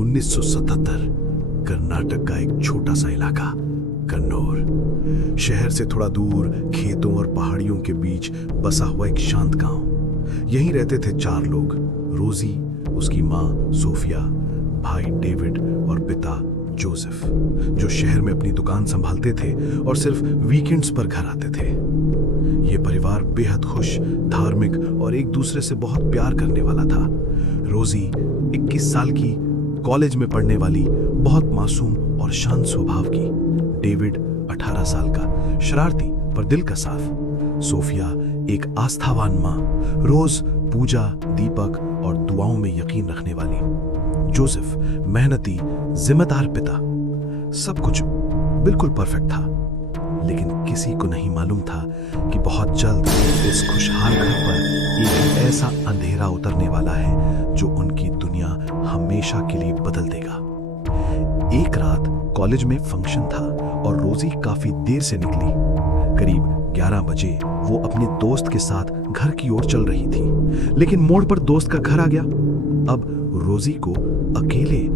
1977 कर्नाटक का एक छोटा सा इलाका कन्नौर। शहर से थोड़ा दूर खेतों और पहाड़ियों के बीच बसा हुआ एक शांत गांव। यहीं रहते थे 4 लोग, रोजी, उसकी माँ सोफिया, भाई डेविड और पिता जोसेफ, जो शहर में अपनी दुकान संभालते थे और सिर्फ वीकेंड्स पर घर आते थे। ये परिवार बेहद खुश, धार्मिक और एक दूसरे से बहुत प्यार करने वाला था। रोजी 21 साल की, कॉलेज में पढ़ने वाली, बहुत मासूम और शांत स्वभाव की। डेविड 18 साल का, शरारती पर दिल का साफ। सोफिया एक आस्थावान माँ, रोज पूजा, दीपक और दुआओं में यकीन रखने वाली। जोसेफ मेहनती, जिम्मेदार पिता। सब कुछ बिल्कुल परफेक्ट था, लेकिन किसी को नहीं मालूम था कि बहुत जल्द इस खुशहाल घर पर एक ऐसा अंधेरा उतरने वाला है जो उनकी दुनिया हमेशा के लिए बदल देगा। एक रात कॉलेज में फंक्शन था और रोजी काफी देर से निकली। करीब 11 बजे वो अपने दोस्त के साथ घर की ओर चल रही थी, लेकिन मोड़ पर दोस्त का घर आ गया। अब रोजी को अकेले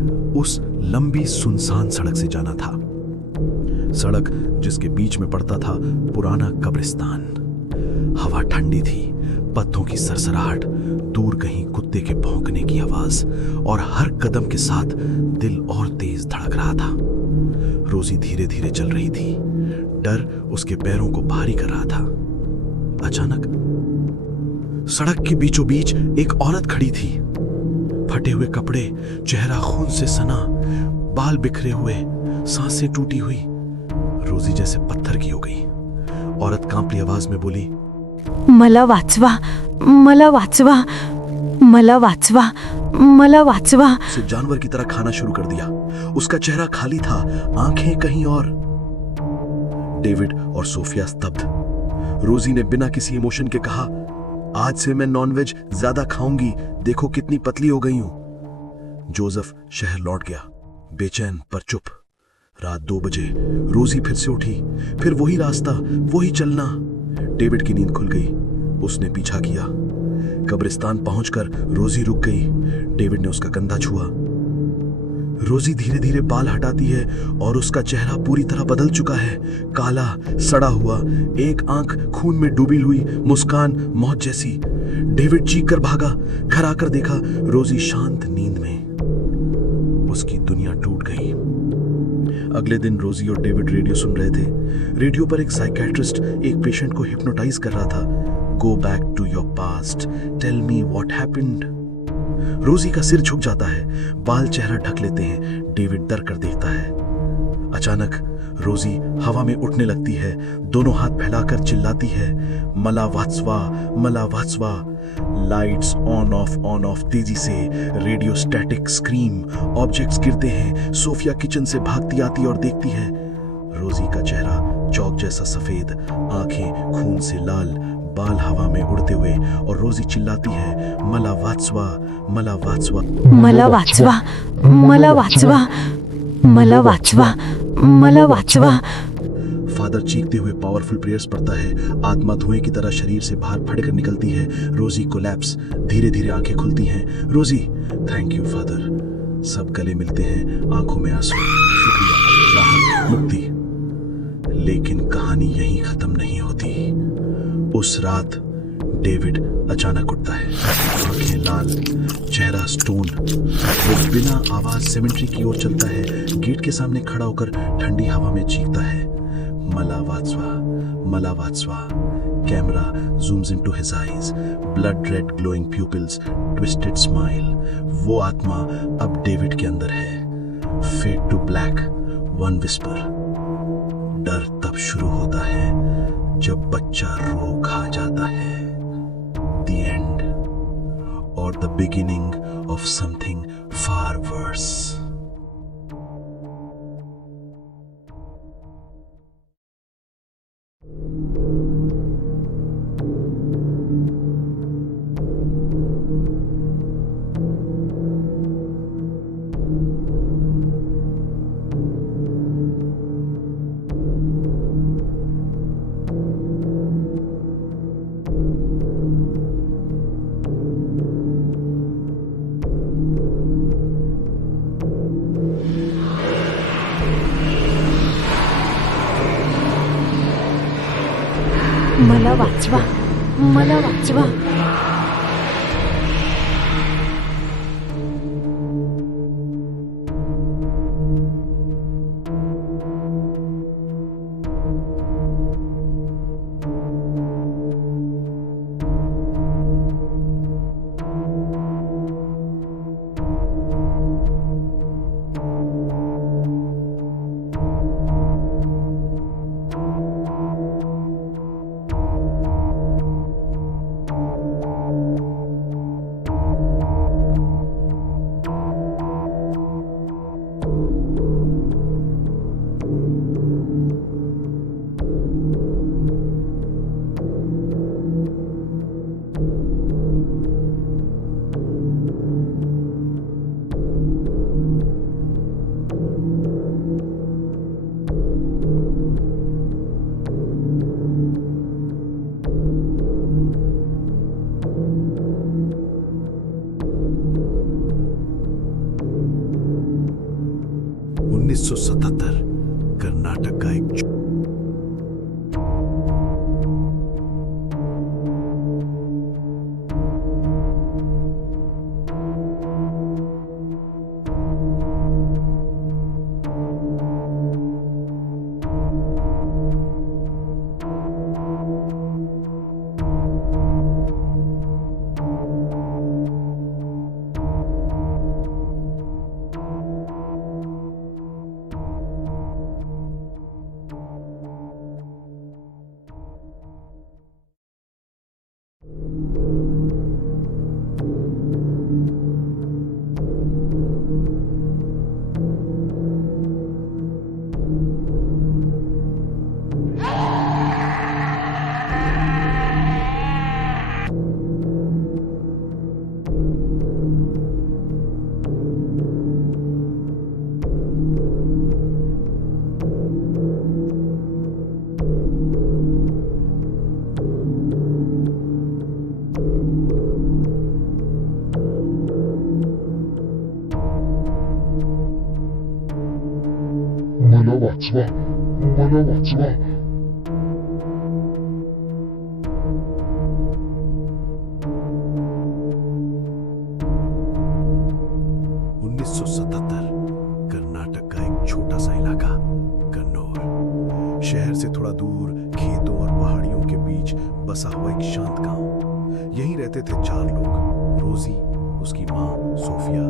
उस लंबी सुनसान सड़क से जाना था, सड़क जिसके बीच में पड़ता था पुराना कब्रिस्तान। हवा ठंडी थी, पत्तों की सरसराहट, दूर कहीं कुत्ते के भौंकने की आवाज, और हर कदम के साथ दिल और तेज धड़क रहा था। रोजी धीरे धीरे चल रही थी, डर उसके पैरों को भारी कर रहा था। अचानक सड़क के बीचों बीच एक औरत खड़ी थी, फटे हुए कपड़े, चेहरा खून से सना, बाल बिखरे हुए, सांसें टूटी हुई। रोजी जैसे पत्थर की हो गई। औरत कांपती आवाज में बोली, मला वाचवा, मला वाचवा, मला वाचवा, मला वाचवा। उसे जानवर की तरह खाना शुरू कर दिया। उसका चेहरा खाली था, आंखें कहीं और। डेविड और सोफिया स्तब्ध। रोजी ने बिना किसी इमोशन के कहा, आज से मैं नॉनवेज ज्यादा खाऊंगी, देखो कितनी पतली हो गई हूं। जोसेफ शहर लौट गया, बेचैन पर चुप। रात 2 बजे रोजी फिर से उठी, फिर वही रास्ता, वही चलना। डेविड की नींद खुल गई, उसने पीछा किया। कब्रिस्तान पहुंचकर रोजी रुक गई। डेविड ने उसका कंधा छुआ। रोजी धीरे धीरे बाल हटाती है और उसका चेहरा पूरी तरह बदल चुका है, काला, सड़ा हुआ, एक आंख खून में डूबी हुई, मुस्कान मौत जैसी। डेविड चीख कर भागा, घर आकर देखा रोजी शांत नींद में। उसकी दुनिया टूट गई। अगले दिन रोजी और डेविड रेडियो सुन रहे थे। रेडियो पर एक साइकियाट्रिस्ट एक पेशेंट को हिप्नोटाइज कर रहा था। Go back to your past, tell me what happened. Rosie का सिर झुक जाता है, बाल चेहरा ढक लेते हैं। डेविड डर कर देखता है। अचानक रोजी हवा में उठने लगती है, दोनों हाथ फैलाकर चिल्लाती है, मला वाचवा, मला वाचवा। लाइट्स ऑन ऑफ तेजी से, रेडियो स्टैटिक, स्क्रीम, ऑब्जेक्ट्स गिरते हैं। सोफिया किचन से भागती आती और देखती है। रोजी का चेहरा चौक जैसा सफेद, आंखें खून से लाल, बाल हवा में उड़ते हुए, और रोजी चिल्लाती है, मला वाचवा, मला वाचवा, मला वाचवा, मला वाचवा, मला वाचवा, मला वाचवा। फादर चीखते हुए पावरफुल प्रेयर्स पढ़ता है। आत्मा धुएं की तरह शरीर से बाहर फटकर निकलती है। रोजी कोलैप्स, धीरे धीरे आंखें खुलती हैं। रोजी, थैंक यू फादर। सब गले मिलते हैं, आंखों में आंसू, शुक्रिया, राहत, मुक्ति। लेकिन कहानी यहीं खत्म नहीं होती। उस रात डेविड अचानक उठता है, आंखें लाल, चेहरा स्टोन। वो बिना आवाज सेमेंट्री की ओर चलता है। गेट के सामने खड़ा होकर ठंडी हवा में चीखता है, मला वाचवा, मला वाचवा। Camera zooms into his eyes, blood red glowing pupils, twisted smile. वो आत्मा अब डेविड के अंदर है। Fade to black, one whisper. डर तब शुरू होता है जब बच्चा रो खा जाता है। The end, or the beginning of something far worse. मला वाचवा, मला वाचवा. उन्नीस सौ 77 कर्नाटक का एक मला वाचवा, मला वाचवा. 1977 कर्नाटक का एक छोटा सा इलाका कन्नौर शहर से थोड़ा दूर खेतों और पहाड़ियों के बीच बसा हुआ एक शांत गांव। यहीं रहते थे 4 लोग, रोजी, उसकी माँ सोफिया,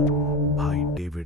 भाई डेविड